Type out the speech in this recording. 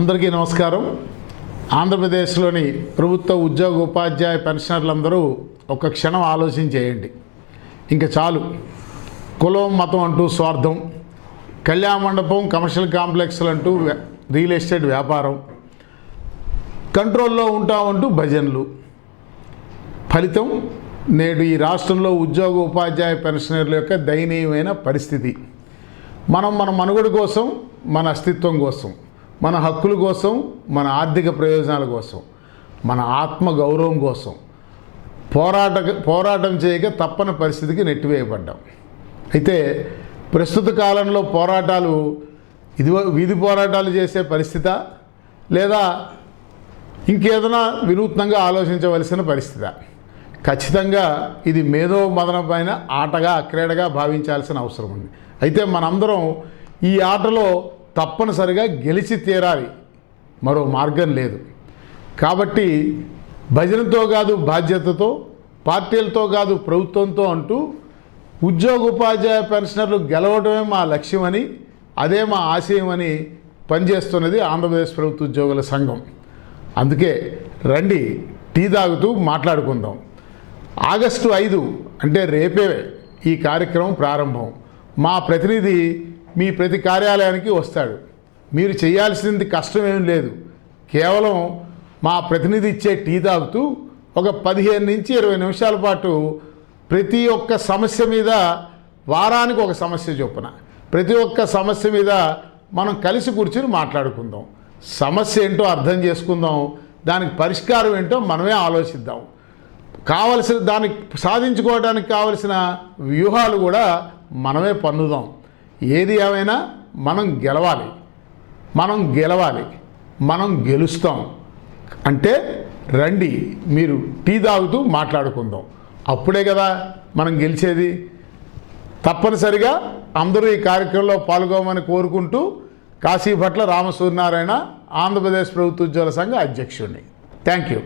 అందరికీ నమస్కారం. ఆంధ్రప్రదేశ్లోని ప్రభుత్వ ఉద్యోగ ఉపాధ్యాయ పెన్షనర్లందరూ ఒక క్షణం ఆలోచన చేయండి. ఇంకా చాలు. కులం మతం అంటూ స్వార్థం కళ్యాణ మండపం కమర్షియల్ కాంప్లెక్స్లు అంటూ రియల్ ఎస్టేట్ వ్యాపారం కంట్రోల్లో ఉంటామంటూ భజనలు. ఫలితం నేడు ఈ రాష్ట్రంలో ఉద్యోగ ఉపాధ్యాయ పెన్షనర్ల యొక్క దయనీయమైన పరిస్థితి. మనం మన మనుగడ కోసం మన అస్తిత్వం కోసం. మన హక్కుల కోసం మన ఆర్థిక ప్రయోజనాల కోసం మన ఆత్మ గౌరవం కోసం పోరాట పోరాటం చేయక తప్పని పరిస్థితికి నెట్టివేయబడ్డాం. అయితే ప్రస్తుత కాలంలో పోరాటాలు ఇది వీధి పోరాటాలు చేసే పరిస్థిత లేదా ఇంకేదైనా వినూత్నంగా ఆలోచించవలసిన పరిస్థితి. ఖచ్చితంగా ఇది మేధో మదనమైన ఆటగా అక్రీడగా భావించాల్సిన అవసరం ఉంది. అయితే మనందరం ఈ ఆటలో తప్పనిసరిగా గెలిచి తీరాలి. మరో మార్గం లేదు. కాబట్టి భజనతో కాదు బాధ్యతతో పార్టీలతో కాదు ప్రభుత్వంతో అంటూ ఉద్యోగ ఉపాధ్యాయ పెన్షనర్లు గెలవడమే మా లక్ష్యమని అదే మా ఆశయమని పనిచేస్తున్నది ఆంధ్రప్రదేశ్ ప్రభుత్వ ఉద్యోగుల సంఘం. అందుకే రండి టీ తాగుతూ మాట్లాడుకుందాం. ఆగస్టు ఐదు అంటే రేపే ఈ కార్యక్రమం ప్రారంభం. మా ప్రతినిధి మీ ప్రతి కార్యాలయానికి వస్తాడు. మీరు చేయాల్సింది కష్టం లేదు. కేవలం మా ప్రతినిధి ఇచ్చే టీ తాగుతూ ఒక పదిహేను నుంచి ఇరవై నిమిషాల పాటు ప్రతి ఒక్క సమస్య మీద వారానికి ఒక సమస్య చొప్పున ప్రతి ఒక్క సమస్య మీద మనం కలిసి కూర్చుని మాట్లాడుకుందాం. సమస్య ఏంటో అర్థం చేసుకుందాం. దానికి పరిష్కారం ఏంటో మనమే ఆలోచిద్దాం. కావలసిన దానికి సాధించుకోవడానికి కావలసిన వ్యూహాలు కూడా మనమే పన్నుదాం. ఏది ఏమైనా మనం గెలవాలి. మనం గెలవాలి. మనం గెలుస్తాం. అంటే రండి మీరు టీ తాగుతూ మాట్లాడుకుందాం. అప్పుడే కదా మనం గెలిచేది. తప్పనిసరిగా అందరూ ఈ కార్యక్రమంలో పాల్గొమని కోరుకుంటూ కాశీభట్ల రామసూర్యనారాయణ ఆంధ్రప్రదేశ్ ప్రభుత్వ ఉద్యోగుల సంఘ అధ్యక్షుడిని. Thank you